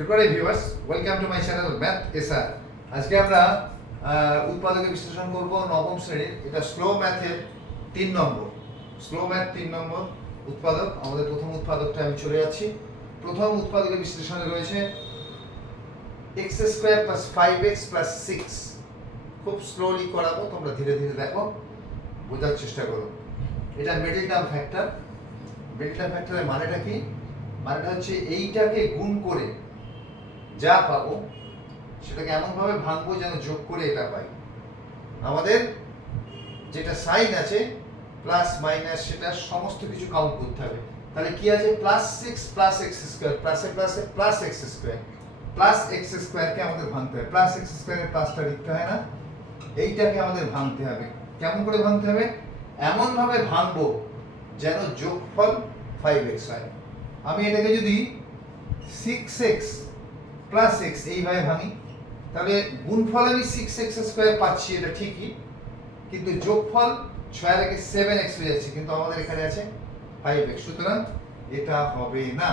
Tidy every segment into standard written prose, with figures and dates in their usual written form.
Good morning viewers, welcome to my channel Math SR. আজকে আমরা উৎপাদকের বিশ্লেষণ করব নবম শ্রেণীর। এটা স্লো ম্যাথের 3 নম্বর। স্লো ম্যাথ 3 নম্বর উৎপাদক। আমাদের প্রথম উৎপাদকটা আমি চলে যাচ্ছি। প্রথম উৎপাদকের বিশ্লেষণে রয়েছে x² + 5x + 6। খুব স্লোলি করাবো, তোমরা ধীরে ধীরে দেখো, বোঝার চেষ্টা করো। এটা middle term factor. Middle term ফ্যাক্টরের মানেটা কি? মানেটা হচ্ছে এইটাকে গুণ করে যা পাবো সেটাকে এমনভাবে ভাঙবো যেন যোগ করে এটা পাই। আমাদের যেটা সাইন আছে প্লাস মাইনাস, সেটা সমস্ত কিছু কাউন্ট করতে হবে। তাহলে কি আছে? +6 + x² প্লাসে প্লাসে +x² +x² আমাদের ভাঙতে হবে। +x² এর প্লাসটা লিখতে হয় না, এইটাকে আমাদের ভাঙতে হবে। কেমন করে ভাঙতে হবে? এমন ভাবে ভাঙবো যেন যোগফল 5x হয়। আমি এটাকে যদি 6x + x এইভাবে ভাঙি, তাহলে গুণফল আমি 6x² পাচ্ছি, এটা ঠিকই, কিন্তু যোগফল 6 এর আগে 7x হয়ে যাচ্ছে, কিন্তু আমাদের এখানে আছে 5x। সুতরাং এটা হবে না।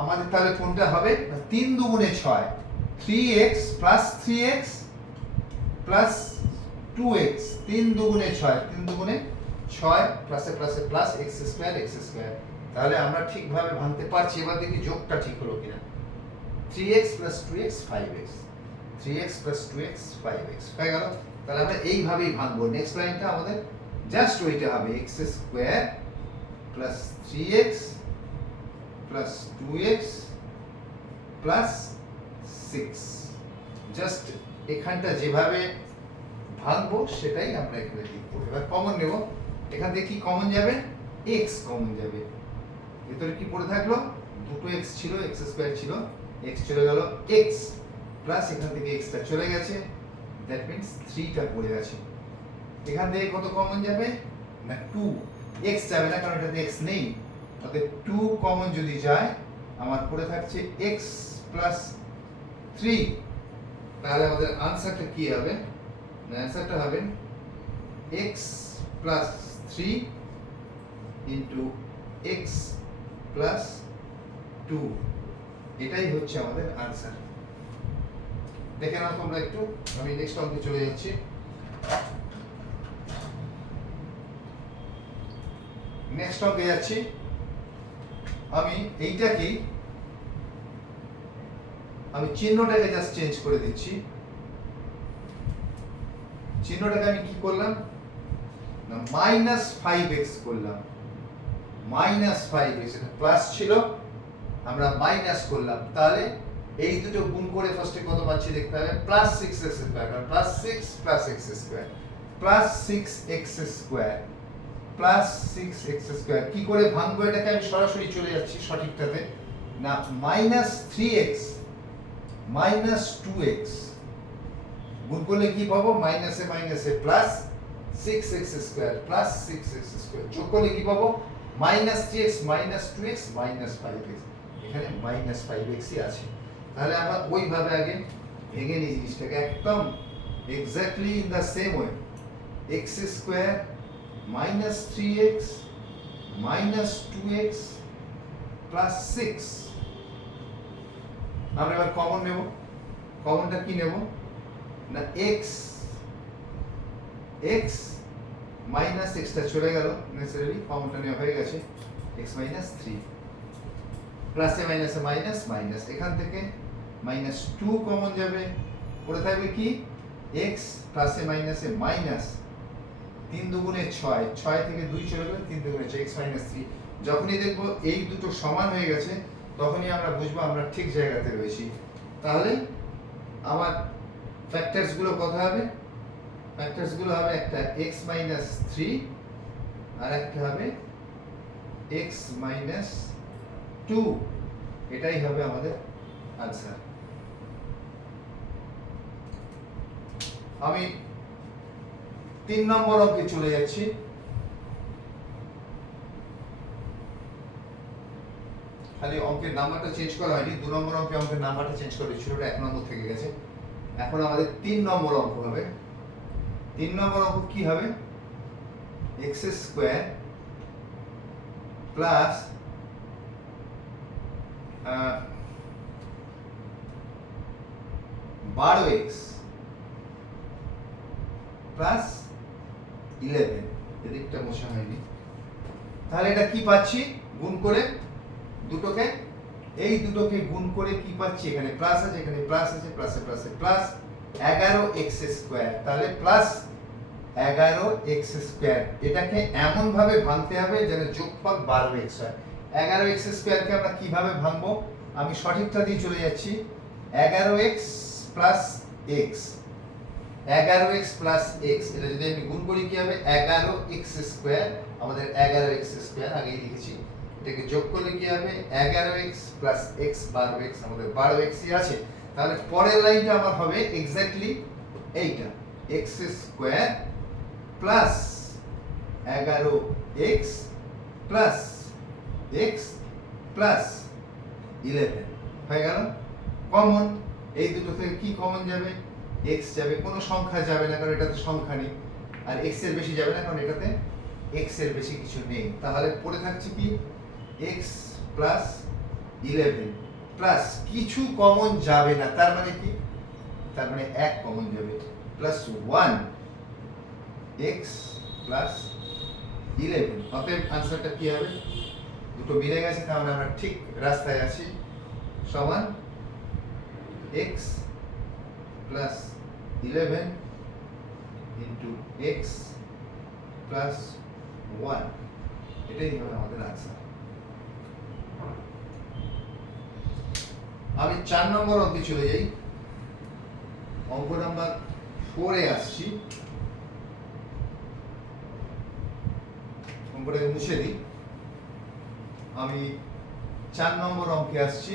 আমাদের তাহলে কোনটা হবে? 3 × 2 = 6, 3x + 3x + 2x। 3 × 2 = 6, 3 × 2 = 6 প্লাসে প্লাসে প্লাস x²। তাহলে আমরা ঠিকভাবে ভাঙতে পারছি। এবার দেখি যোগটা ঠিক হলো কিনা। 3x + 2x 5x, 3x + 2x 5x হয়ে গেল। তাহলে আমরা এইভাবেই ভাঙবো। নেক্সট লাইনটা আমাদের জাস্ট ওইটা হবে, x² + 3x + 2x + 6। জাস্ট এখানটা যেভাবে ভাঙবো সেটাই আমরা এখানে লিখবো। এবার কমন নেব। এখান থেকে কি কমন যাবে? x কমন যাবে। ভিতরে কি পড়ে থাকলো? দুটো x ছিল, x² ছিল, x চলে গেল x প্লাস এখান থেকে x টা চলে গেছে, দ্যাট মিন্স 3 টা পড়ে গেছে। এখান থেকে কত কমন যাবে? না 2। x যাবে না, কারণ এটাতে x নেই। অতএব 2 কমন যদি যায়, আমার পড়ে থাকছে x + 3। তাহলে আমাদের আনসারটা কি হবে? না, আনসারটা হবে x + 3 * x + 2। এটাই হচ্ছে আমাদের আনসার। দেখে নাও তোমরা একটু। আমি নেক্সট অঙ্কে চলে যাচ্ছি। নেক্সট অঙ্কে যাচ্ছি। আমি এইটাকেই, আমি চিহ্নটাকে জাস্ট চেঞ্জ করে দিচ্ছি। চিহ্নটাকে আমি কি করলাম? না -5x করলাম। -5x, এটা প্লাস ছিল, আমরা মাইনাস করলাম। তাহলে এই দুটো গুণ করে ফার্স্টে কত পাচ্ছি দেখতে হবে। +6x², কারণ +6 + x² +6x² কি করে ভাঙবো এটাকে? আমি সরাসরি চলে যাচ্ছি সঠিকটাতে। না, -3x - 2x গুণ করলে কি পাবো? মাইনাসে মাইনাসে প্লাস 6x² +6x²। যোগ করলে কি পাবো? -3x - 2x -5x। এখানে -5xই আছে। তাহলে আমরা ওইভাবে আগে ভেঙে নিই জিনিসটাকে, একদম exactly in the same way. x² - 3x - 2x + 6। আমরা এবার কমন নেব। কমনটা কি নেব? না x - x টা চলে গেল, নেসেসারি কমনটা নেওয়া হয়ে গেছে। x - 3 প্লাসে মাইনাসে মাইনাস মাইনাস, এখান থেকে -2 কমন যাবে, পড়ে থাকবে কি? x প্লাসে মাইনাসে মাইনাস 3 × 2 = 6, 6 থেকে 2 চলে গেলে 3 × 2 = 6, x - 3। যখনই দেখবো এই দুটো সমান হয়ে গেছে, তখনই আমরা বুঝবো আমরা ঠিক জায়গাতে রয়েছি। তাহলে আমার ফ্যাক্টরস গুলো কত হবে? ফ্যাক্টরস গুলো হবে একটা x - 3 আর একটা হবে x - 2। এটাই হবে আমাদের আনসার। আমি 3 নম্বর অঙ্কে চলে যাচ্ছি। খালি অঙ্কের নাম্বারটা চেঞ্জ করা হয়নি। 2 নম্বর অঙ্কে অঙ্কের নাম্বারটা চেঞ্জ করা হয়েছিল, ওটা 1 নম্বর থেকে গেছে। এখন আমাদের 3 নম্বর অঙ্ক হবে। 3 নম্বর অঙ্ক কি হবে? x² + 12x প্লাস 11, এদিকটা মোছা হয়নি। তাহলে এটা কি পাচ্ছি গুণ করে দুটোকে, এই দুটোকে গুণ করে কি পাচ্ছি, এখানে প্লাস আছে, এখানে প্লাস আছে, প্লাসে প্লাসে প্লাস 11x স্কয়ার, তাহলে প্লাস 11x স্কয়ার। এটাকে এমন ভাবে ভাঙতে হবে যেন যোগফল 12x হয়। 11x স্কয়ারকে আমরা কিভাবে ভাঙবো, আমি সঠিকটা দিয়ে চলে যাচ্ছি। 11x plus x, 11x plus x, এটা যদি আমি গুণ করি কি হবে 11x স্কয়ার, আমাদের 11x স্কয়ার আগেই লিখেছি। এটাকে যোগ করলে কি হবে 11x প্লাস x, 12x, আমাদের 12x ই আছে। তাহলে পরের লাইনটা আমার হবে এক্স্যাক্টলি এইটা, x square plus 11x plus x plus 11 হয়ে গেল। কমন, এই দুটো থেকে কি কমন যাবে, x যাবে, কোনো সংখ্যা যাবে না কারণ এটাতে সংখ্যা নেই, আর x এর বেশি যাবে না কারণ এটাতে x এর বেশি কিছু নেই। তাহলে পড়ে থাকছে কি x প্লাস 11 প্লাস কিছু কমন যাবে না, তার মানে কি, তার মানে 1 কমন যাবে, প্লাস 1 x প্লাস 11। অতএব আনসারটা কি হবে, দুটো মিলে গেছে, তাহলে আমরা ঠিক রাস্তায় আছি। সমান x plus 11 into x plus 1, এটাই হবে আমাদের আনসার। আমি 4 নম্বর অঙ্কে চলে যাই, অঙ্ক নাম্বার 4 এ আসছি। অঙ্কটাকে মুছে দিই, আমি 4 নম্বর অঙ্কে আসছি।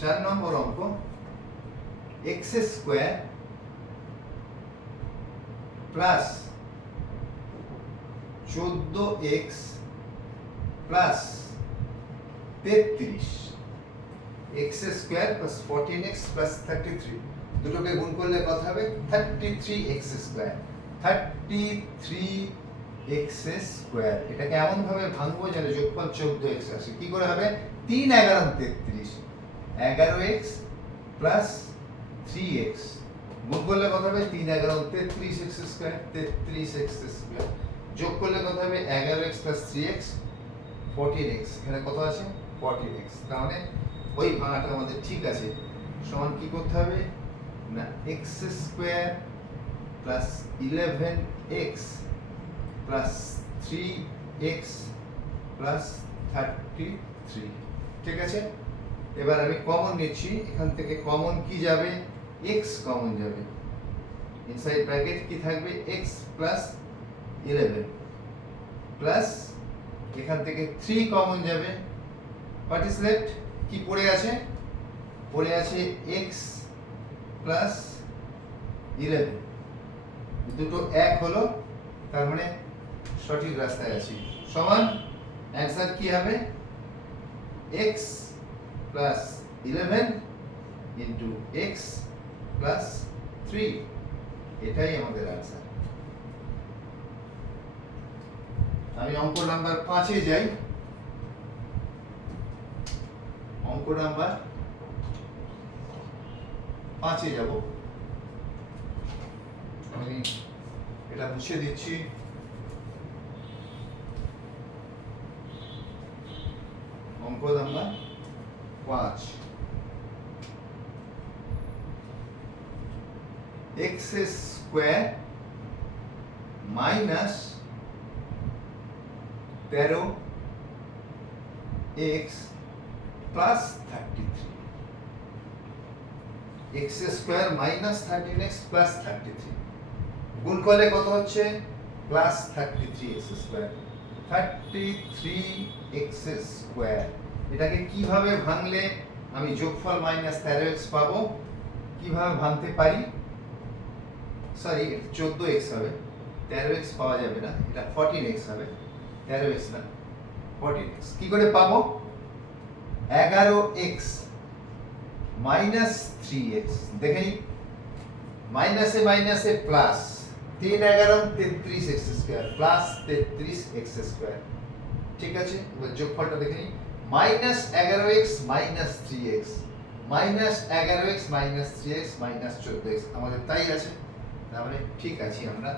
4 নম্বর অঙ্ক, x square plus 14x plus 33, x square plus 14x plus 33, দুটোকে গুণ করলে কত হবে 33x স্কয়ার, 33x স্কয়ার। এটাকে এমন ভাবে ভাঙবো যেন যোগফল 14x আসে। কি করে হবে, 3 11 33, 11x প্লাস 3x গুণ করলে কত হবে 3 11 33x স্কয়ার, 33x স্কয়ার যোগ করলে কত হবে 11x প্লাস 3x 14x, এখানে কত আছে 14x। তাহলে ওই ভাঙাটা আমাদের ঠিক আছে। সমান কি করতে হবে না, x square plus 11x plus 3x plus 33, ঠিক আছে। এবার আমি কমন নিচ্ছি, এখান থেকে কমন কি যাবে, x কমন যাবে, ইনসাইড ব্র্যাকেট কি থাকবে x প্লাস 11 প্লাস এখান থেকে 3 কমন যাবে, হোয়াট ইজ লেফট, কি পড়ে আছে, পড়ে আছে x প্লাস 11, দুটো এক হলো, তার মানে সঠিক রাস্তায় আছি। সমান অ্যানসার কি হবে x plus 11 into x plus 3, এটাই আমাদের আনসার। আমি অঙ্ক নাম্বার 5 এ যাই। অঙ্ক নাম্বার 5 এ যাব, আমি এটা মুছে দিচ্ছি। অঙ্ক number 5, x square minus 13x plus 33, x square minus 13x plus 33 গুণ করলে কত হচ্ছে plus 33x square, 33x square. এটাকে কিভাবে ভাঙলে আমি যোগফল মাইনাস 13x পাবো, কিভাবে ভাঙতে পারি, সরি 14x হবে, 13x পাওয়া যাবে না, এটা 14x হবে, 13x না 14x। কি করে পাবো, 11x মাইনাস 3x, দেখে নিই, মাইনাসে মাইনাসে plus, 3 11 33x square plus 33x square, ঠিক আছে। এবার যোগফলটা দেখে নিই, minus 11x minus 3x minus 11x minus 3x minus 14x আমাদের তাই আছে, তার মানে ঠিক আছে আমরা।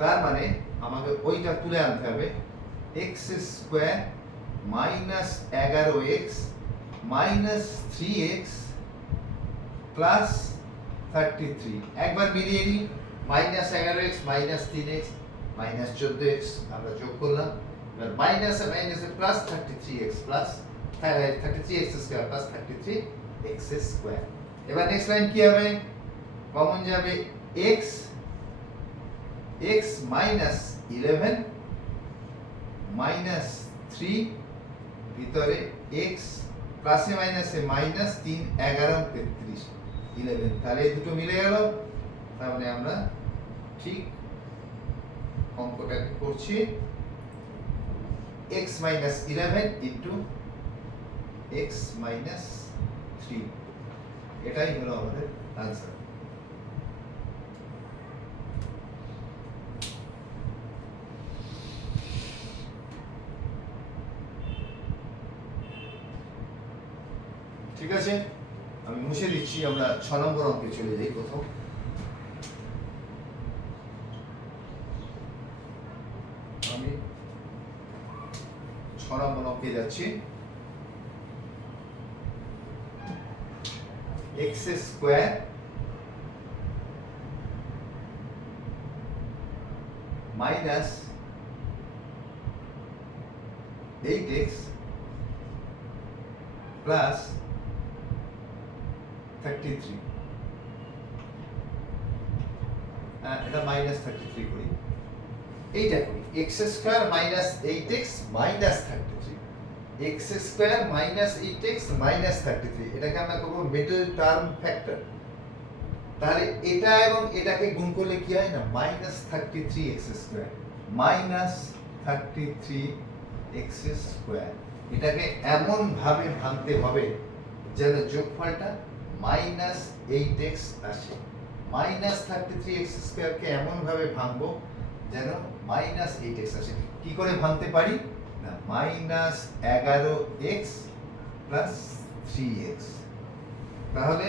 তার মানে আমাকে ওইটা তুলে আনতে হবে, x square minus 11x minus 3x plus 33। একবার মিলিয়ে নিই, minus 11x minus 3x minus 14x আমরা যোগ করলাম, এবার minus minus plus 33x plus 33x square plus 33x square. এবার নেক্সট লাইন কি হবে, কমন যাবে x মাইনাস 11 মাইনাস 3 ভিতরে x প্লাসে মাইনাসে মাইনাস 3 11 33 11, তাহলে এই দুটো মিলে গেল। তার মানে আমরা ঠিক অঙ্কটাকে করছি, x minus 11 into x minus 3, এটাই হলো আমাদের আনসার। ঠিক আছে, আমি মুছে দিচ্ছি, আমরা 6 নম্বর অঙ্কে চলে যাই। প্রথম আমি 6 নম্বর অঙ্কে যাচ্ছি। x square minus 8x plus 33, এটা মাইনাস 33 করি, এইটা করি x square minus 8x minus 33, x square minus 8x minus 33, এটাকে আমরা করব মিডল টার্ম ফ্যাক্টর। তাহলে এটা এবং এটাকে গুণ করলে কি হয় না, minus 33x square minus 33x square. এটাকে এমন ভাবে ভাঙতে হবে যেন যোগফলটা মাইনাস 8x আসে। মাইনাস 33x স্কয়ারকে এমন ভাবে ভাঙবো যেন মাইনাস 8x আসে। কি করে ভাঙতে পারি না, মাইনাস 11x প্লাস 3x, তাহলে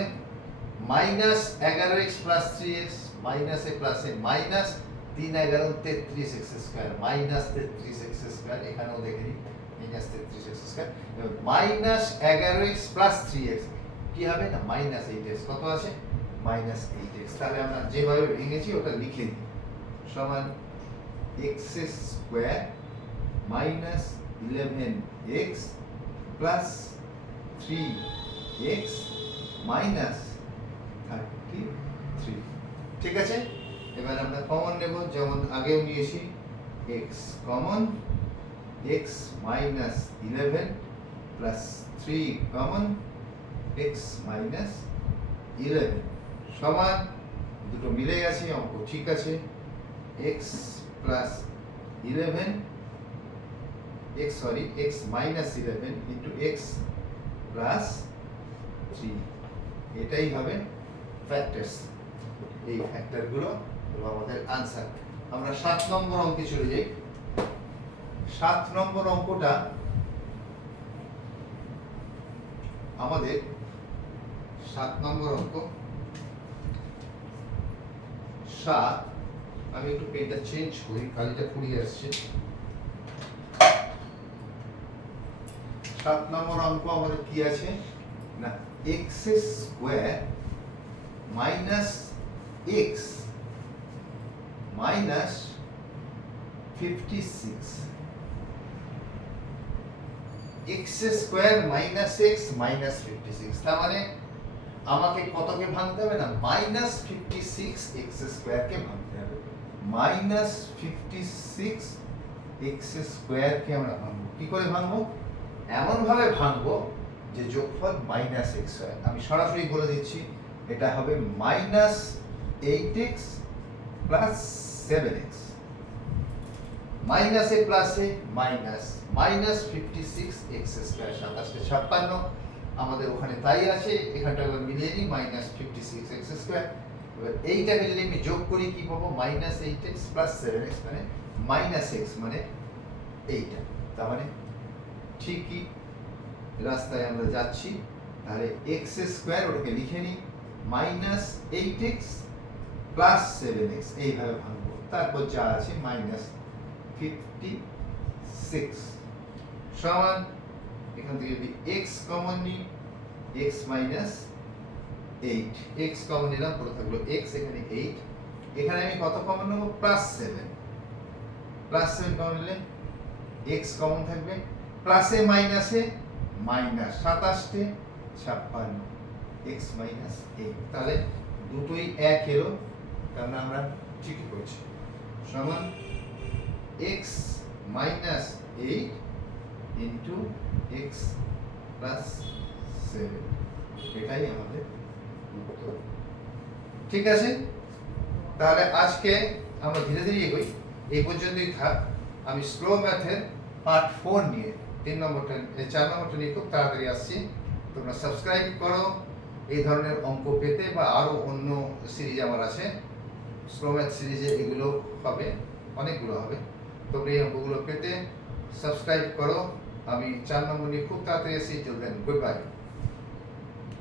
মাইনাস 11x প্লাস 3x মাইনাসে প্লাসে minus 3 11 33x square minus 33x square, এখানেও দেখে নিই minus 33x square, minus 11x plus 3x কি হবে না, মাইনাস 8x, কত আছে মাইনাস 8x। তাহলে আমরা যেভাবে ভেঙেছি ওটা লিখে দিই, সমান x square minus 11x plus 3x minus 33। ঠিক আছে, এবার আমরা কমন নেব, যেমন আগেও নিয়েছি, x common, x minus 11 plus 3 common, x minus 11 সমান, দুটো মিলে গেছে, অঙ্ক ঠিক আছে। x plus 11 x minus 11 into x plus 3, এটাই হবে ফ্যাক্টরস। এই ফ্যাক্টরগুলো হলো আমাদের আনসার। আমরা 7 নম্বর অঙ্কে চলে যাই। 7 নম্বর অঙ্কটা আমাদের 7 নম্বর অঙ্ক 7, আমি একটু পেনটা চেঞ্জ করি, কালিটা ফুরিয়ে আসছে। 7 নম্বর অঙ্ক আমাদের কি আছে না, x square minus x minus 56, x square minus x minus 56, তার মানে আমাকে কতকে ভাঙতে হবে না, মাইনাস 56 x স্কয়ারকে ভাঙতে হবে। মাইনাস 56 x স্কয়ারকে আমরা ভাঙবো, কি করে ভাঙবো, এমন ভাবে ভাঙবো যে যোগফল মাইনাস x হয়। আমি সরাসরি বলে দিচ্ছি, এটা হবে মাইনাস 8x প্লাস 7x, মাইনাসে প্লাসে মাইনাস, মাইনাস 56 x স্কয়ার 27 56, আমাদের ওখানে তাই আছে, এখানটা আমরা মিলিয়ে নিই, মাইনাস 56 x স্কয়ার। এবার এইটাকে যদি আমি যোগ করি কি পাবো, মাইনাস 8x প্লাস 7x, মানে মাইনাস x মানে এইটা। তার মানে ঠিকই রাস্তায় আমরা যাচ্ছি, তাহলে এক্স স্কোয়ার ওটাকে লিখে নিই মাইনাস 8x প্লাস 7x এইভাবে ভাঙবো, তারপর যা আছে মাইনাস 56 সমান এখান থেকে যদি x কমন নিই x মাইনাস 8, x কমন নিলাম পুরো থাকলো x, এখানে 8, এখানে আমি কত কমন নেবো প্লাস 7 কমন নিলে x কমন থাকবে, প্লাসে মাইনাসে মাইনাস 27 56 x মাইনাস 8, তাহলে দুটোই এক এলো, কারণ আমরা ঠিকই করছি, সমান x minus 8 into x plus 7, এটাই আমাদের উত্তর। ঠিক আছে, তাহলে আজকে আমরা ধীরে ধীরে এগোই, এই পর্যন্তই থাক। আমি স্লো ম্যাথের পার্ট 4 নিয়ে 4 নম্বরটা নিয়ে খুব তাড়াতাড়ি আসছি। তোমরা সাবস্ক্রাইব করো এই ধরনের অঙ্ক পেতে, বা আরো অন্য সিরিজ আমার আছে স্লো ম্যাথ সিরিজে, এগুলো হবে, অনেকগুলো হবে। তোমরা এই অঙ্কগুলো পেতে সাবস্ক্রাইব করো। আমি 4 নম্বর নিয়ে খুব তাড়াতাড়ি আসছি। Till then, good by.